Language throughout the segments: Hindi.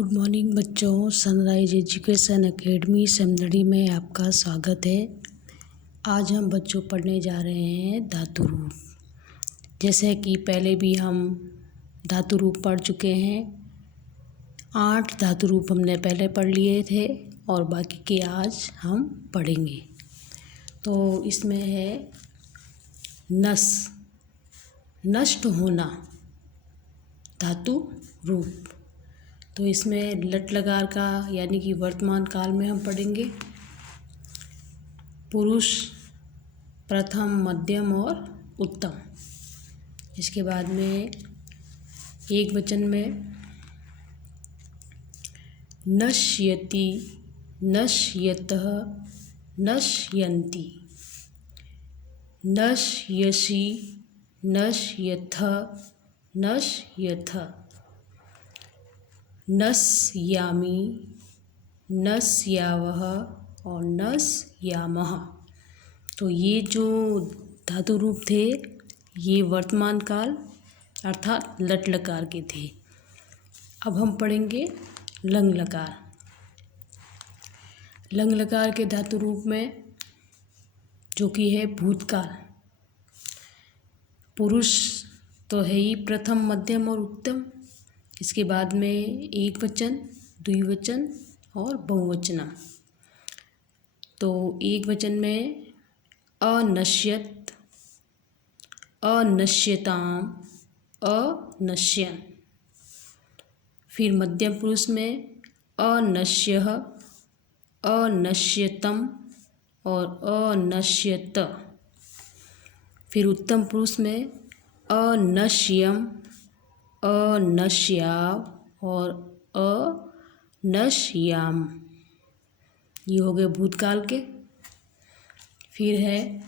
गुड मॉर्निंग बच्चों, सनराइज एजुकेशन एकेडमी सेमनरी में आपका स्वागत है। आज हम बच्चों पढ़ने जा रहे हैं धातु रूप। जैसे कि पहले भी हम धातु रूप पढ़ चुके हैं। 8 धातु रूप हमने पहले पढ़ लिए थे और बाकी के आज हम पढ़ेंगे। तो इसमें है नस, नष्ट होना, धातु रूप। तो इसमें लट लकार का यानी कि वर्तमान काल में हम पढ़ेंगे पुरुष, प्रथम, मध्यम और उत्तम। इसके बाद में एक वचन में नश्यति, नश्यतः, नश्यन्ति, नश्यसि, नश्यथ, नश्यथ, नश्यामि, नश्यावः और नश्यामः। तो ये जो धातु रूप थे ये वर्तमान काल अर्थात लट लकार के थे। अब हम पढ़ेंगे लंग लकार। लंग लकार के धातु रूप में जो कि है भूतकाल। पुरुष तो है ही प्रथम, मध्यम और उत्तम। इसके बाद में एक वचन, द्विवचन और बहुवचन। तो एक वचन में अनश्यत, अनश्यताम, अनश्यन्। फिर मध्यम पुरुष में अनश्यः, अनश्यतम और अनश्यत। फिर उत्तम पुरुष में अनश्यम, अनश्याव और अनश्याम। ये हो गए भूतकाल के। फिर है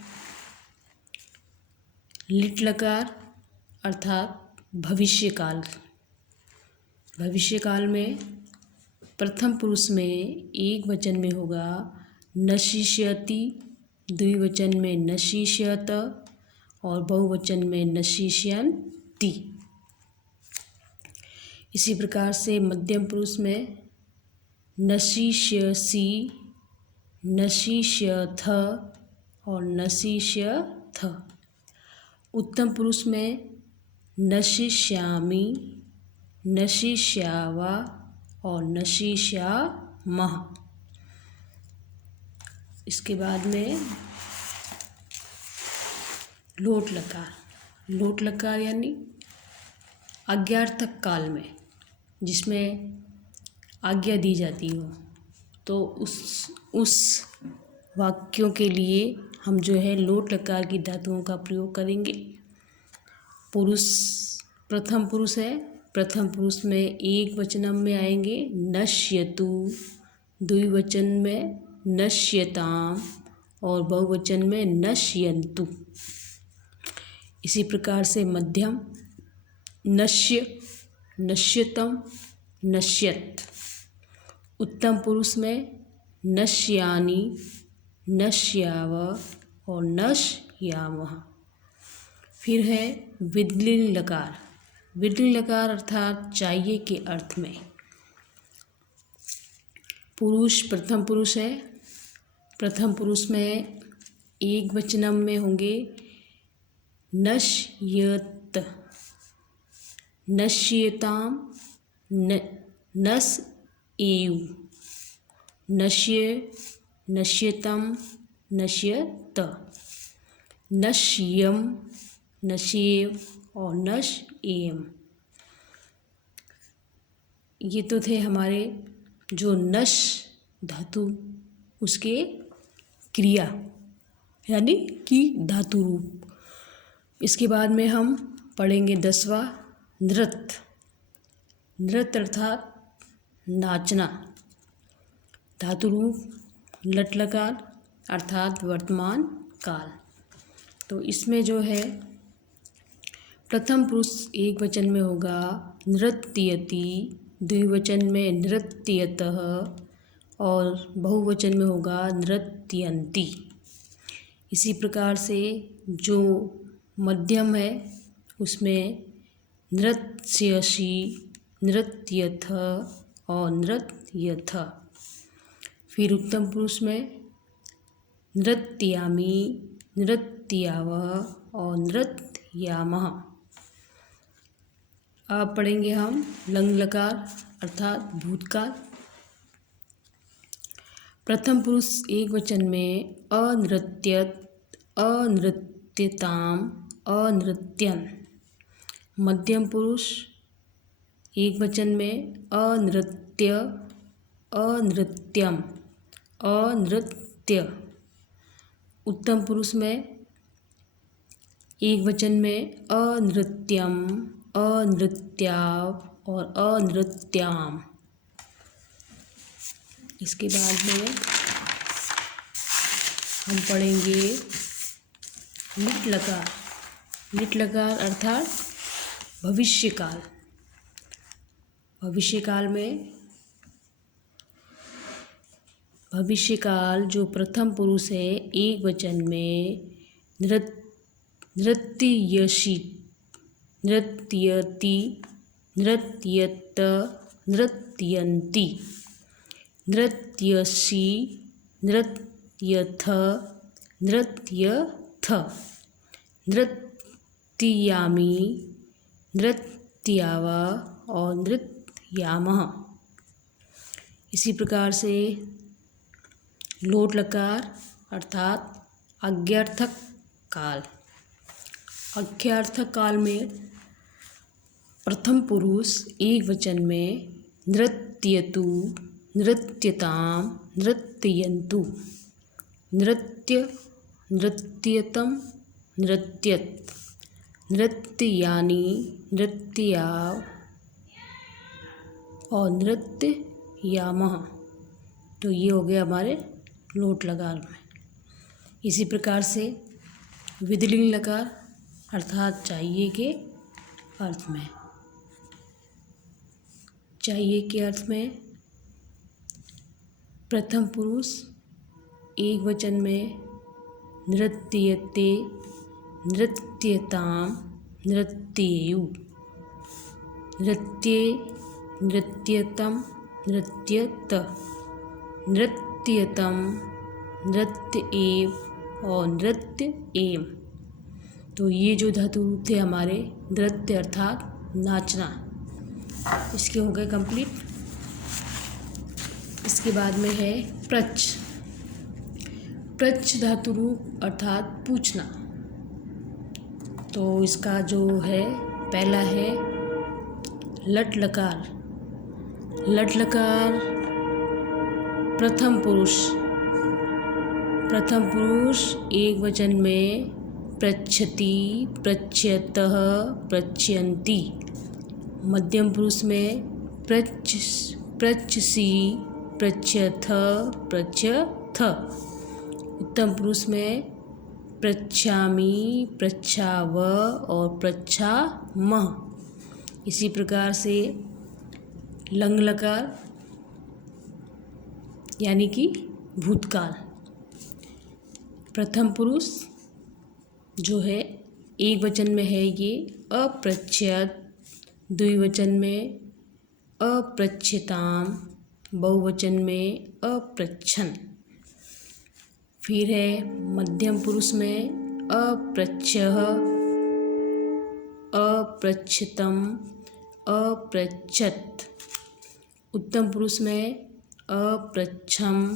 लिट लकार अर्थात भविष्यकाल। भविष्यकाल में प्रथम पुरुष में एक वचन में होगा नशिष्यति, द्विवचन में नशिष्यत और बहुवचन में नशिष्यन्ति। इसी प्रकार से मध्यम पुरुष में नशिष्यसि, नशिष्यथ और नशिष्यथ। उत्तम पुरुष में नशिष्यामि, नशिष्यावा और नशिष्यामः। इसके बाद में लोट लकार। लोट लकार यानी आज्ञार्थक काल में, जिसमें आज्ञा दी जाती हो, तो उस वाक्यों के लिए हम जो है लोट लकार की धातुओं का प्रयोग करेंगे। पुरुष प्रथम पुरुष है। प्रथम पुरुष में एक वचनम में आएंगे नश्यतु, द्विवचन में नश्यताम और बहुवचन में नश्यन्तु। इसी प्रकार से मध्यम नश्य, नश्यतम, नश्यत। उत्तम पुरुष में नश्यानि, नश्याव और नश्यामः। फिर है विद्लिन लकार। विद्लिन लकार अर्थात चाहिए के अर्थ में। पुरुष प्रथम पुरुष है। प्रथम पुरुष में एक वचनम में होंगे नश्यत, नश्यताम, नश्येयु, नश्य, नश्यतम, नश्यत, नश्यम, नश्येव और नश्येयम्। ये तो थे हमारे जो नश धातु उसके क्रिया यानी कि धातु रूप। इसके बाद में हम पढ़ेंगे 10वां नृत्य। नृत्य अर्थात नाचना। धातु रूप लट लकार अर्थात वर्तमान काल। तो इसमें जो है प्रथम पुरुष एक वचन में होगा नृत्यति, द्विवचन में नृत्यतः और बहुवचन में होगा नृत्यन्ति। इसी प्रकार से जो मध्यम है उसमें नृत्यसि, नृत्यथ और नृत्यथ। फिर उत्तम पुरुष में नृत्यामि, नृत्यावः और नृत्यामः। अब पढ़ेंगे हम लंग लकार अर्थात भूतकाल। प्रथम पुरुष एक वचन में अनृत्यत, अनृत्यताम, अनृत्यन। मध्यम पुरुष एक वचन में अनृत्य, अनृत्यम, अनृत्य। उत्तम पुरुष में एक वचन में अनृत्यम, अनृत्याव और अनृत्याम। इसके बाद में हम पढ़ेंगे लिट लकार। लिट लकार अर्थात भविष्यकाल। भविष्यकाल में भविष्यकाल जो प्रथम पुरुष है एक वचन में नृत्यषि, नृत्यति, नृत्यत, नृत्यन्ति। नृत्यषि, नृत्यथ, नृत्यथ। नृत्यामि, नृत्यावः और नृत्यामः। इसी प्रकार से लोट लकार अर्थात आज्ञार्थक काल। आज्ञार्थक काल में प्रथम पुरुष एक वचन में नृत्यतु, नृत्यताम, नृत्यन्तु। नृत्य, नृत्यतम, नृत्यत। नृत्यानि, नृत्याव और नृत्यामः। तो ये हो गया हमारे लोट लकार में। इसी प्रकार से विधिलिंग लकार अर्थात चाहिए के अर्थ में। चाहिए के अर्थ में प्रथम पुरुष एक वचन में नृत्यते, नृत्यताम, नृत्येयु। नृत्ये, नृत्यतम, नृत्यत। नृत्यतम, नृत्येव और नृत्येम। तो ये जो धातु रूप थे हमारे नृत्य अर्थात नाचना, इसके हो गए कंप्लीट। इसके बाद में है प्रच। प्रच धातु रूप अर्थात पूछना। तो इसका जो है पहला है लट लकार। लट लकार प्रथम पुरुष। प्रथम पुरुष एक वचन में पृच्छति, पृच्छ्यतः, पृच्छन्ति। मध्यम पुरुष में पृच्छसि, पृच्छथ, पृच्छथ। उत्तम पुरुष में पृच्छामि, पृच्छाव और पृच्छामः। इसी प्रकार से लंग लकार यानी कि भूतकाल। प्रथम पुरुष जो है एक वचन में है ये अपृच्छ्यत, द्विवचन में अपृच्छ्यताम, बहुवचन में अपृच्छन। फिर है मध्यम पुरुष में अपृच्छ्यः, अपृच्छ्यतम, अपृच्छत। उत्तम पुरुष में अपृच्छम,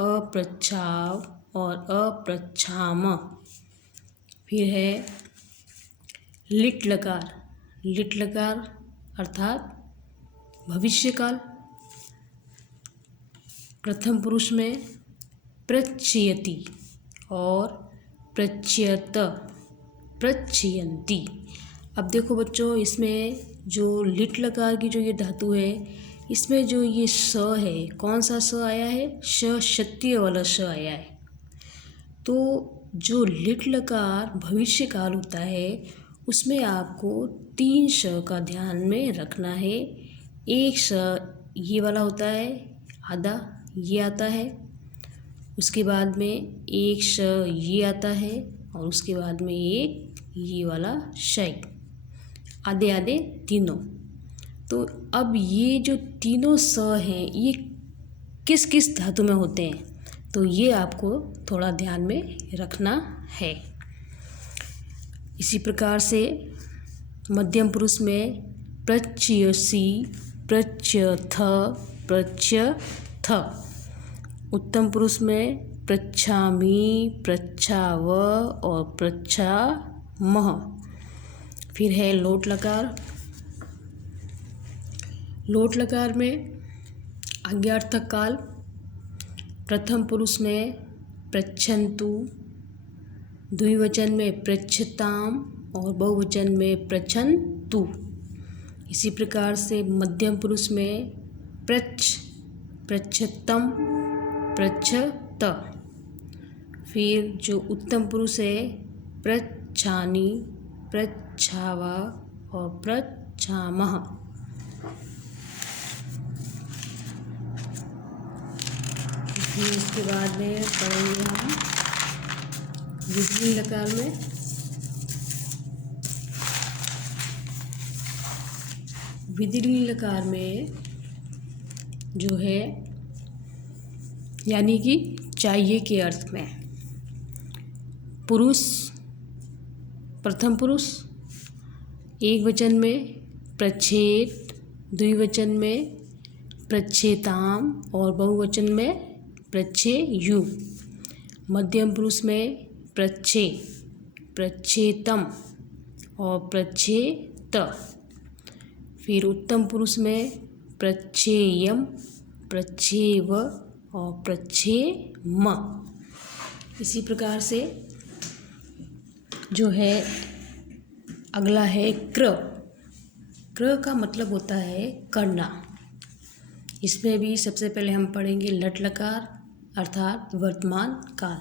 अपृच्छाव और अपृच्छामः। फिर है लिट लकार। लिट लकार अर्थात भविष्यकाल। प्रथम पुरुष में पृच्छयति और पृच्छयत, पृच्छयन्ति। अब देखो बच्चों, इसमें जो लिट लकार की जो ये धातु है, इसमें जो ये स है, कौन सा स आया है? श, क्षत्रिय वाला स आया है। तो जो लिट लकार भविष्यकाल होता है उसमें आपको 3 श का ध्यान में रखना है। एक श ये वाला होता है, आधा ये आता है। उसके बाद में एक श ये आता है और उसके बाद में एक ये वाला श, आधे आधे तीनों। तो अब ये जो तीनों स हैं ये किस किस धातु में होते हैं, तो ये आपको थोड़ा ध्यान में रखना है। इसी प्रकार से मध्यम पुरुष में प्रच्यसि, प्रच्यथ, प्रच्यथ। उत्तम पुरुष में पृच्छामि, पृच्छाव और पृच्छामः। फिर है लोट लकार। लोट लकार में आज्ञार्थक काल। प्रथम पुरुष में पृच्छन्तु, द्विवचन में पृच्छताम और बहुवचन में पृच्छन्तु। इसी प्रकार से मध्यम पुरुष में पृच्छ, पृच्छतम, पृच्छत। फिर जो उत्तम पुरुष है पृच्छानि, पृच्छावा और पृच्छामः। फिर इसके बाद में पढ़ेंगे हम विधिलिंग लकार में। विधिलिंग लकार में जो है यानी कि चाहिए के अर्थ में पुरुष, प्रथम पुरुष, एक वचन में प्रच्छेद, द्विवचन में प्रच्छेताम और बहुवचन में प्रच्छेयु। मध्यम पुरुष में प्रच्छे, प्रच्छेतम और प्रच्छेत। फिर उत्तम पुरुष में प्रच्छेयम, प्रच्छेव और प्रच्छेम। इसी प्रकार से जो है अगला है क्र। क्र का मतलब होता है करना। इसमें भी सबसे पहले हम पढ़ेंगे लट लकार अर्थात वर्तमान काल।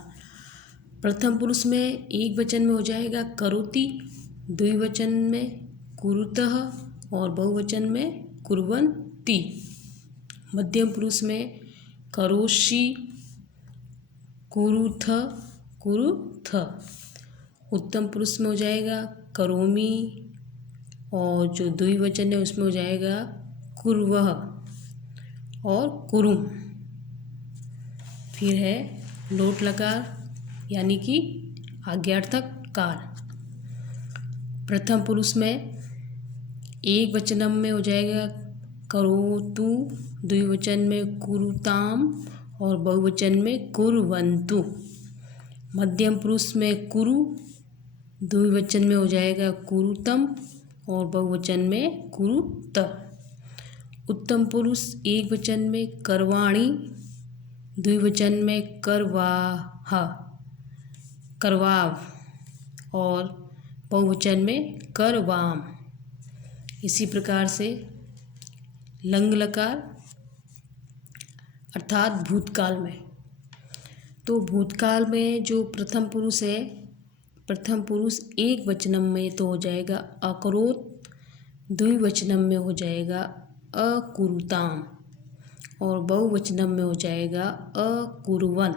प्रथम पुरुष में एक वचन में हो जाएगा करोति, द्विवचन में कुरुतः और बहुवचन में कुर्वन्ति। मध्यम पुरुष में करोषि, कुरुथ, कुरुथ। उत्तम पुरुष में हो जाएगा करोमि और जो द्विवचन है उसमें हो जाएगा कुर्वः और कुरुम। फिर है लोट लकार यानी कि आज्ञार्थक काल। प्रथम पुरुष में एक वचनम में हो जाएगा करोतु, द्विवचन में कुरुताम और बहुवचन में कुर्वन्तु। मध्यम पुरुष में कुरु, द्विवचन में हो जाएगा कुरुतम और बहुवचन में कुरुत। उत्तम पुरुष एक वचन में करवाणि, द्विवचन में करवाह, करवाव और बहुवचन में करवाम। इसी प्रकार से लंग लकार अर्थात भूतकाल में। तो भूतकाल में जो प्रथम पुरुष है, प्रथम पुरुष एक वचनम में तो हो जाएगा अकरोत, द्विवचनम में हो जाएगा अकुरुताम और बहुवचनम में हो जाएगा अकुर्वन।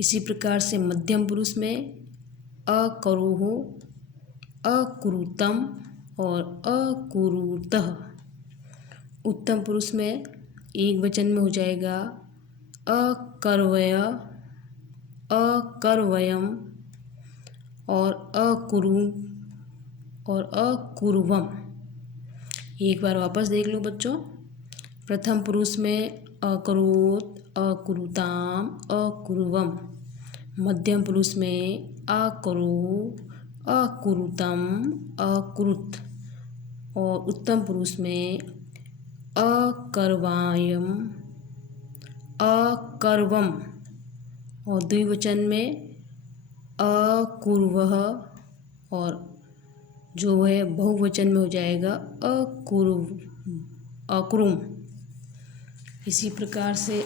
इसी प्रकार से मध्यम पुरुष में अकरोहो, अकुरुतम और अकुरुतः। उत्तम पुरुष में एक वचन में हो जाएगा अकर्वय, अकर्वयम और अकुरु और अकुर्वम। एक बार वापस देख लो बच्चों। प्रथम पुरुष में अकरोत, अकुरुताम, अकुर्वम। मध्यम पुरुष में अकरो, अकुरुतम, अकुरुत और उत्तम पुरुष में अकर्वायम, अकर्वम और द्विवचन में अकुर्वः और जो है बहुवचन में हो जाएगा अकुरुम। इसी प्रकार से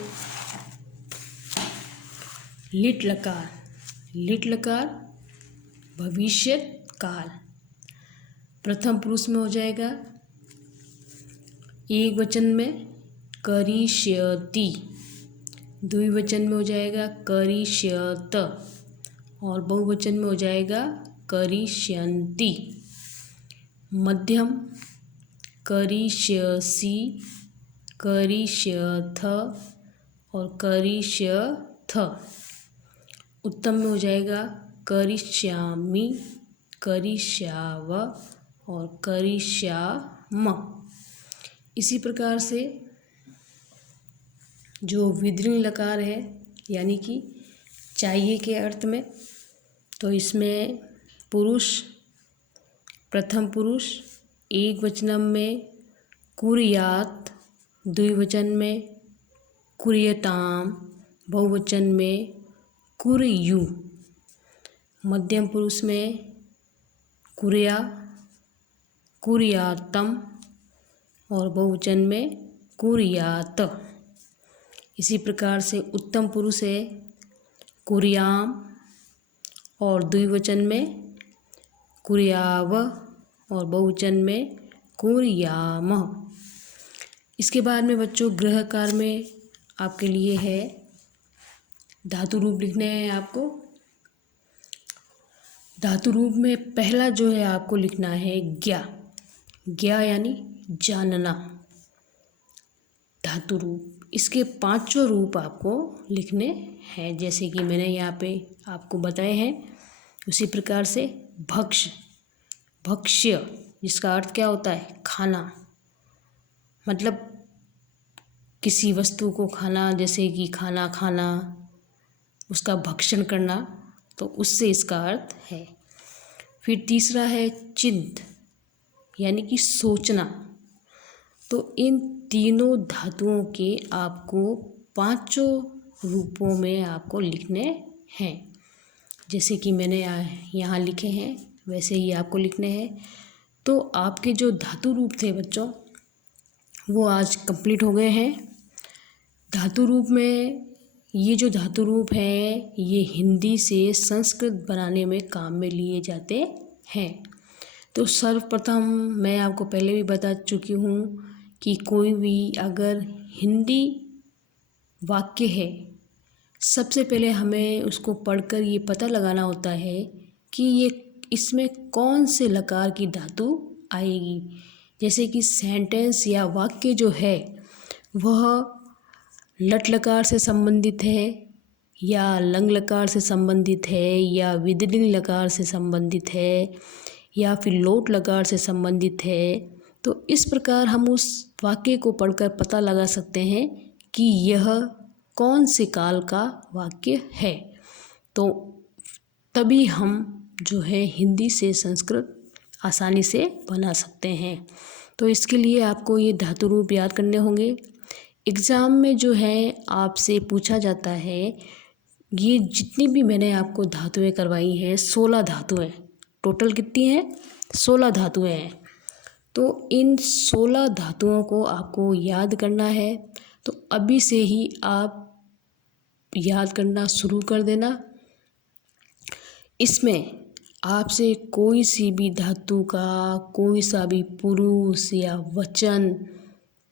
लिट लकार। लिट लकार भविष्य काल। प्रथम पुरुष में हो जाएगा एक वचन में करिष्यति, द्विवचन में हो जाएगा करिष्यत और बहुवचन में हो जाएगा करिष्यन्ति। मध्यम करिष्यसि, करिष्यथ और करिष्यथ। उत्तम में हो जाएगा करिष्यामि, करिष्याव और करिष्याम। इसी प्रकार से जो विद्रिंग लकार है यानी कि चाहिए के अर्थ में, तो इसमें पुरुष, प्रथम पुरुष एक वचनम में कुर्यात, द्विवचन में कुर्यताम, बहुवचन में कुर्यु, मध्यम पुरुष में कुर्या, कुर्यातम और बहुवचन में कुर्यात। इसी प्रकार से उत्तम पुरुष है कुर्याम और द्विवचन में कुर्याव और बहुवचन में कुर्याम। इसके बाद में बच्चों गृहकार में आपके लिए है धातु रूप लिखने हैं आपको। धातु रूप में पहला जो है आपको लिखना है ज्ञा। ज्ञा यानी जानना, धातु रूप। इसके पांचों रूप आपको लिखने हैं, जैसे कि मैंने यहाँ पे आपको बताए हैं। उसी प्रकार से भक्ष, भक्ष्य, जिसका अर्थ क्या होता है खाना, मतलब किसी वस्तु को खाना, जैसे कि खाना खाना, उसका भक्षण करना, तो उससे इसका अर्थ है। फिर तीसरा है चिंत यानी कि सोचना। तो इन तीनों धातुओं के आपको पांचों रूपों में आपको लिखने हैं, जैसे कि मैंने यहाँ लिखे हैं वैसे ही आपको लिखने हैं। तो आपके जो धातु रूप थे बच्चों वो आज कंप्लीट हो गए हैं। धातु रूप में ये जो धातु रूप है ये हिंदी से संस्कृत बनाने में काम में लिए जाते हैं। तो सर्वप्रथम मैं आपको पहले भी बता चुकी हूँ कि कोई भी अगर हिंदी वाक्य है, सबसे पहले हमें उसको पढ़कर ये पता लगाना होता है कि ये इसमें कौन से लकार की धातु आएगी। जैसे कि सेंटेंस या वाक्य जो है वह लट लकार से संबंधित है या लंग लकार से संबंधित है या विदिलिंग लकार से संबंधित है या फिर लोट लकार से संबंधित है। तो इस प्रकार हम उस वाक्य को पढ़कर पता लगा सकते हैं कि यह कौन से काल का वाक्य है। तो तभी हम जो है हिंदी से संस्कृत आसानी से बना सकते हैं। तो इसके लिए आपको ये धातु रूप याद करने होंगे। एग्ज़ाम में जो है आपसे पूछा जाता है, ये जितनी भी मैंने आपको धातुएं करवाई हैं 16 धातुएं, टोटल कितनी हैं 16 धातुएं हैं। तो इन 16 धातुओं को आपको याद करना है। तो अभी से ही आप याद करना शुरू कर देना। इसमें आपसे कोई सी भी धातु का कोई सा भी पुरुष या वचन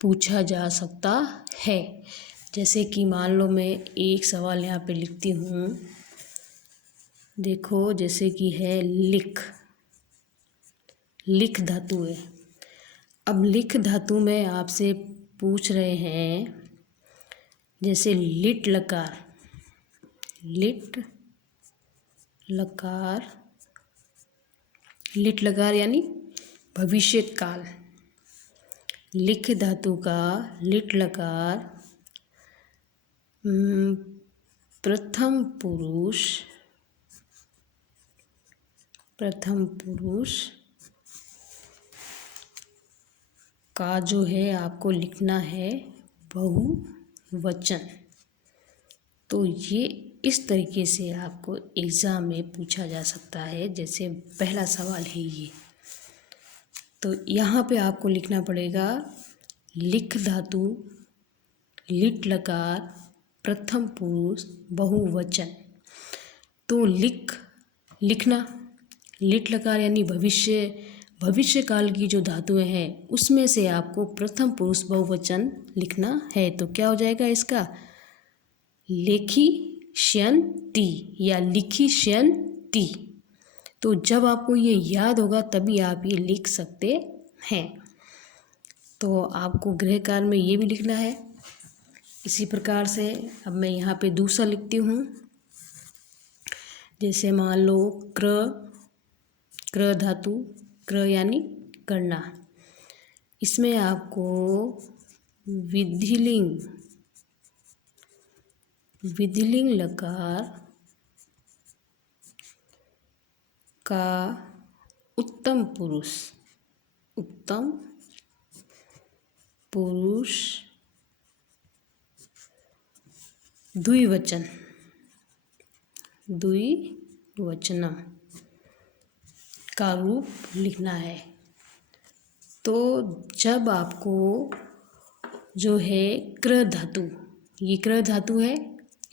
पूछा जा सकता है। जैसे कि मान लो मैं एक सवाल यहाँ पे लिखती हूँ, देखो जैसे कि है लिख, लिख धातु है। अब लिख धातु में आपसे पूछ रहे हैं जैसे लिट लकार, लिट लकार, लिट लकार यानी भविष्य काल। लिख धातु का लिट लकार प्रथम पुरुष, प्रथम पुरुष का जो है आपको लिखना है बहुवचन। तो ये इस तरीके से आपको एग्ज़ाम में पूछा जा सकता है। जैसे पहला सवाल है ये, तो यहाँ पे आपको लिखना पड़ेगा लिख धातु लिट लकार प्रथम पुरुष बहुवचन। तो लिख, लिखना, लिट लकार यानी भविष्य काल की जो धातुएं हैं उसमें से आपको प्रथम पुरुष बहुवचन लिखना है। तो क्या हो जाएगा इसका, लेखिष्यन्ति या लिखिष्यन्ति। तो जब आपको ये याद होगा तभी आप ये लिख सकते हैं। तो आपको गृह काल में ये भी लिखना है। इसी प्रकार से अब मैं यहाँ पे दूसरा लिखती हूँ। जैसे मान लो क्र धातु, क्र यानी करना। इसमें आपको विधिलिंग लकार का उत्तम पुरुष द्विवचन का रूप लिखना है। तो जब आपको जो है क्र धातु, ये क्र धातु है,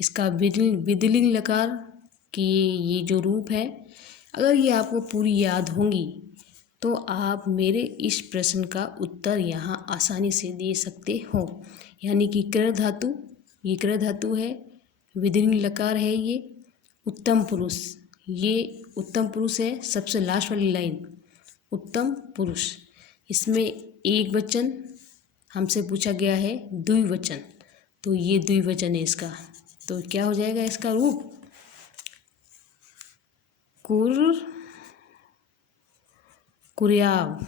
इसका विधिलिंग लकार की ये जो रूप है, अगर ये आपको पूरी याद होंगी तो आप मेरे इस प्रश्न का उत्तर यहाँ आसानी से दे सकते हो। यानी कि क्र धातु, ये क्र धातु है, विधिलिंग लकार है, ये उत्तम पुरुष, ये उत्तम पुरुष है। सबसे लास्ट वाली लाइन उत्तम पुरुष, इसमें एक वचन हमसे पूछा गया है द्विवचन, तो ये द्विवचन है इसका। तो क्या हो जाएगा इसका रूप? कुर्याव।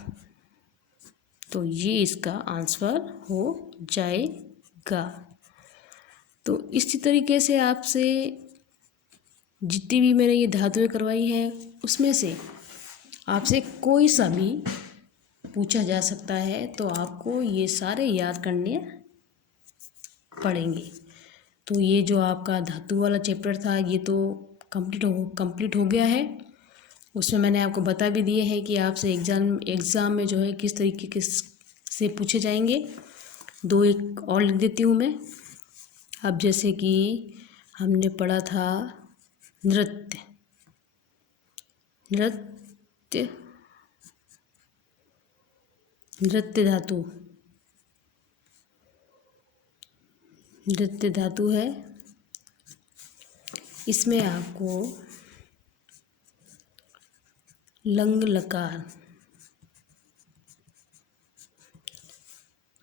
तो ये इसका आंसर हो जाएगा। तो इसी तरीके से आपसे जितनी भी मैंने ये धातुएं करवाई हैं उसमें से आपसे कोई सा भी पूछा जा सकता है, तो आपको ये सारे याद करने पड़ेंगे। तो ये जो आपका धातु वाला चैप्टर था ये तो कंप्लीट हो गया है। उसमें मैंने आपको बता भी दिए हैं कि आपसे एग्ज़ाम में जो है किस तरीके से पूछे जाएंगे। दो एक और लिख देती हूँ मैं। अब जैसे कि हमने पढ़ा था नृत्य धातु है। इसमें आपको लंग लकार,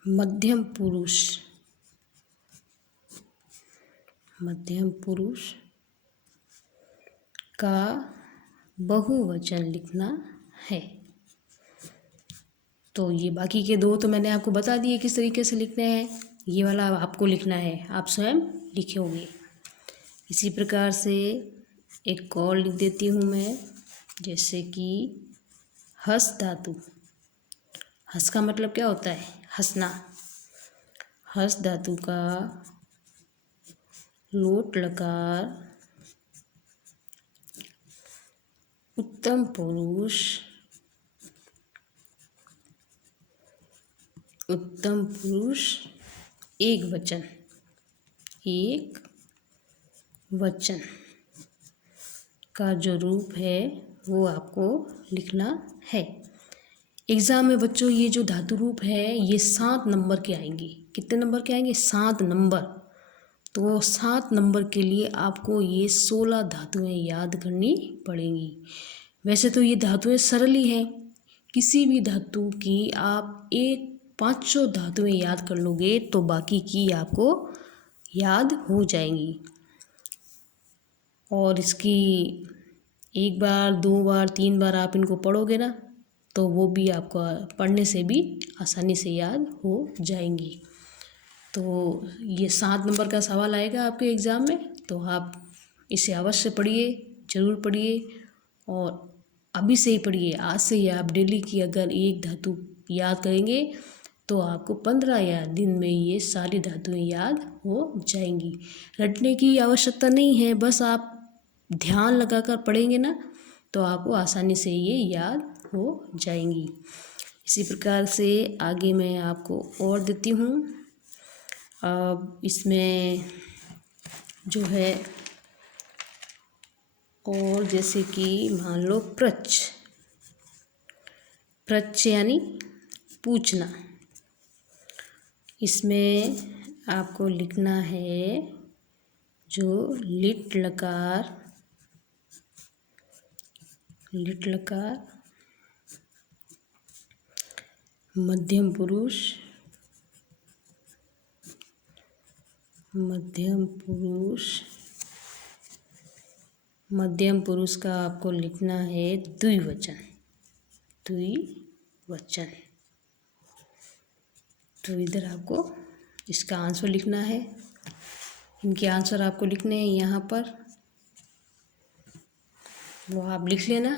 मध्यम पुरुष का बहुवचन लिखना है। तो ये बाकी के दो तो मैंने आपको बता दिए किस तरीके से लिखने हैं, ये वाला आपको लिखना है, आप स्वयं लिखोगे। इसी प्रकार से एक और लिख देती हूँ मैं, जैसे कि हस धातु। हस का मतलब क्या होता है? हंसना। हस धातु का लोट लकार उत्तम पुरुष एक वचन का जो रूप है वो आपको लिखना है। एग्ज़ाम में बच्चों ये जो धातु रूप है ये 7 नंबर के आएंगे। कितने नंबर के आएंगे? 7 नंबर। तो 7 नंबर के लिए आपको ये 16 धातुएं याद करनी पड़ेंगी। वैसे तो ये धातुएं सरल ही हैं, किसी भी धातु की आप 500 धातुएं याद कर लोगे तो बाकी की आपको याद हो जाएंगी। और इसकी एक बार, 2 बार, 3 बार आप इनको पढ़ोगे ना तो वो भी आपको पढ़ने से भी आसानी से याद हो जाएंगी। तो ये 7 नंबर का सवाल आएगा आपके एग्ज़ाम में, तो आप इसे अवश्य पढ़िए, ज़रूर पढ़िए। और अभी से ही पढ़िए, आज से ही आप डेली की अगर एक धातु याद करेंगे तो आपको 15 दिन में ये सारी धातुएं याद हो जाएंगी। रटने की आवश्यकता नहीं है, बस आप ध्यान लगाकर पढ़ेंगे ना तो आपको आसानी से ये याद हो जाएंगी। इसी प्रकार से आगे मैं आपको और देती हूँ। अब इसमें जो है और जैसे कि मान लो प्रच्छ यानी पूछना। इसमें आपको लिखना है जो लिट लकार मध्यम पुरुष मध्यम पुरुष का आपको लिखना है द्विवचन। तो इधर आपको इसका आंसर लिखना है। इनके आंसर आपको लिखने हैं यहाँ पर, वो आप लिख लेना।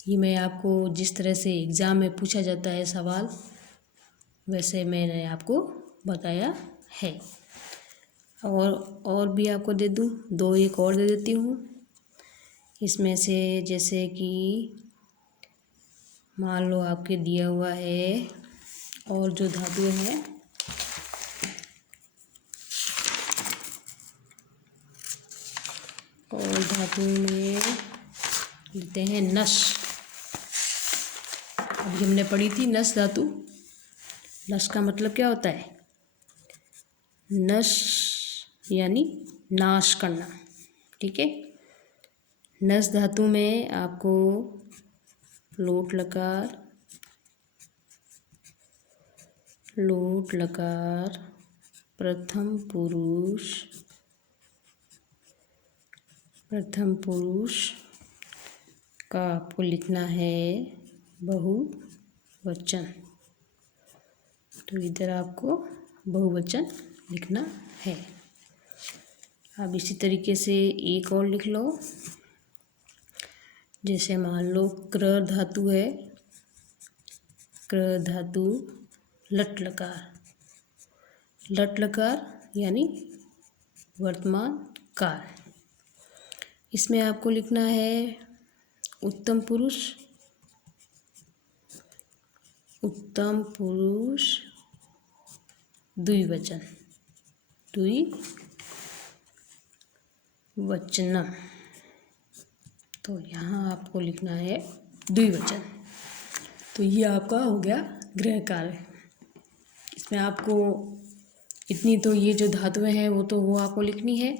ये मैं आपको जिस तरह से एग्ज़ाम में पूछा जाता है सवाल, वैसे मैंने आपको बताया है। और भी आपको दे दूँ, दो एक और दे देती हूँ। इसमें से जैसे कि मान लो आपके दिया हुआ है, और जो धातु हैं और धातु में लेते हैं नस। अभी हमने पढ़ी थी नस धातु। नस का मतलब क्या होता है? नस यानी नाश करना, ठीक है। नस धातु में आपको लोट लकार प्रथम पुरुष का आपको लिखना है बहुवचन। तो इधर आपको बहुवचन लिखना है। अब इसी तरीके से एक और लिख लो। जैसे मान लो क्र धातु है, क्र धातु लट लकार यानी वर्तमान काल। इसमें आपको लिखना है उत्तम पुरुष द्विवचनम। तो यहाँ आपको लिखना है द्विवचन। तो ये आपका हो गया गृह कार्य। इसमें आपको इतनी तो ये जो धातुएं हैं वो आपको लिखनी है।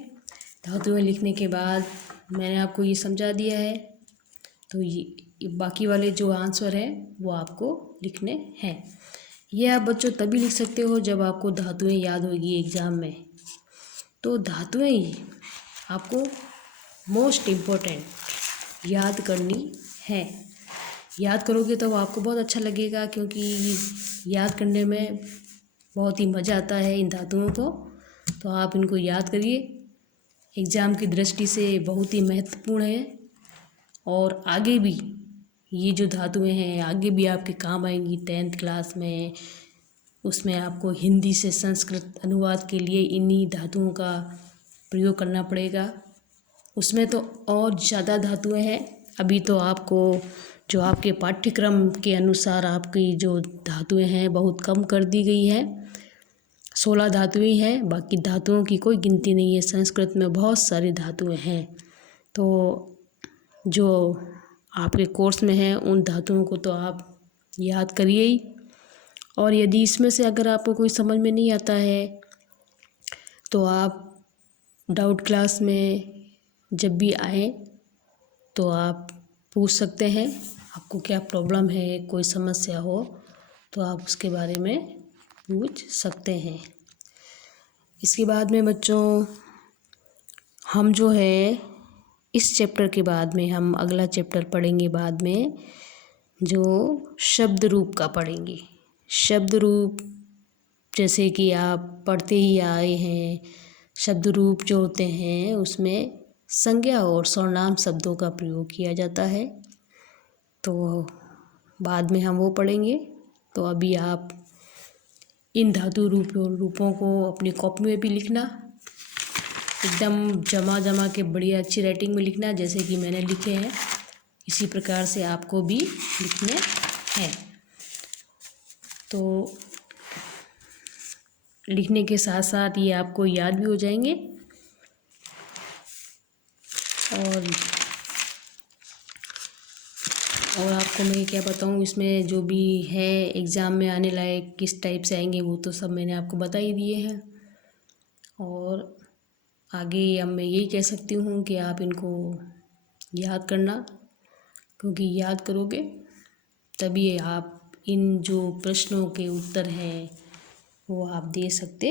धातुएं लिखने के बाद मैंने आपको ये समझा दिया है। तो ये बाकी वाले जो आंसर हैं वो आपको लिखने हैं। ये आप बच्चों तभी लिख सकते हो जब आपको धातुएं याद होगी एग्ज़ाम में। तो धातुएं ही आपको मोस्ट इम्पोर्टेंट याद करनी है। याद करोगे तो आपको बहुत अच्छा लगेगा, क्योंकि याद करने में बहुत ही मज़ा आता है इन धातुओं को। तो आप इनको याद करिए, एग्ज़ाम की दृष्टि से बहुत ही महत्वपूर्ण है। और आगे भी ये जो धातुएं हैं आगे भी आपके काम आएंगी 10th क्लास में। उसमें आपको हिंदी से संस्कृत अनुवाद के लिए इन्हीं धातुओं का प्रयोग करना पड़ेगा। उसमें तो और ज़्यादा धातुएं हैं। अभी तो आपको जो आपके पाठ्यक्रम के अनुसार आपकी जो धातुएं हैं बहुत कम कर दी गई है। 16 धातुएं हैं, बाकी धातुओं की कोई गिनती नहीं है। संस्कृत में बहुत सारी धातुएं हैं। तो जो आपके कोर्स में है उन धातुओं को तो आप याद करिए ही। और यदि इसमें से अगर आपको कोई समझ में नहीं आता है तो आप डाउट क्लास में जब भी आए तो आप पूछ सकते हैं। आपको क्या प्रॉब्लम है, कोई समस्या हो तो आप उसके बारे में पूछ सकते हैं। इसके बाद में बच्चों हम जो है इस चैप्टर के बाद में हम अगला चैप्टर पढ़ेंगे बाद में, जो शब्द रूप का पढ़ेंगे। शब्द रूप जैसे कि आप पढ़ते ही आए हैं, शब्द रूप जो होते हैं उसमें संज्ञा और सर्वनाम शब्दों का प्रयोग किया जाता है। तो बाद में हम वो पढ़ेंगे। तो अभी आप इन धातु रूपों को अपनी कॉपी में भी लिखना, एकदम जमा के बढ़िया अच्छी राइटिंग में लिखना, जैसे कि मैंने लिखे हैं इसी प्रकार से आपको भी लिखने हैं। तो लिखने के साथ साथ ये आपको याद भी हो जाएंगे। और आपको मैं क्या बताऊँ, इसमें जो भी है एग्ज़ाम में आने लायक किस टाइप से आएंगे वो तो सब मैंने आपको बता ही दिए हैं। और आगे अब मैं यही कह सकती हूँ कि आप इनको याद करना, क्योंकि याद करोगे तभी आप इन जो प्रश्नों के उत्तर हैं वो आप दे सकते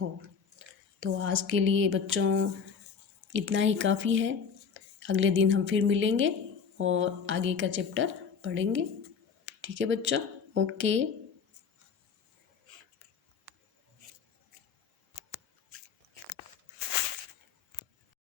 हो। तो आज के लिए बच्चों इतना ही काफ़ी है। अगले दिन हम फिर मिलेंगे और आगे का चैप्टर पढ़ेंगे। ठीक है बच्चों, ओके।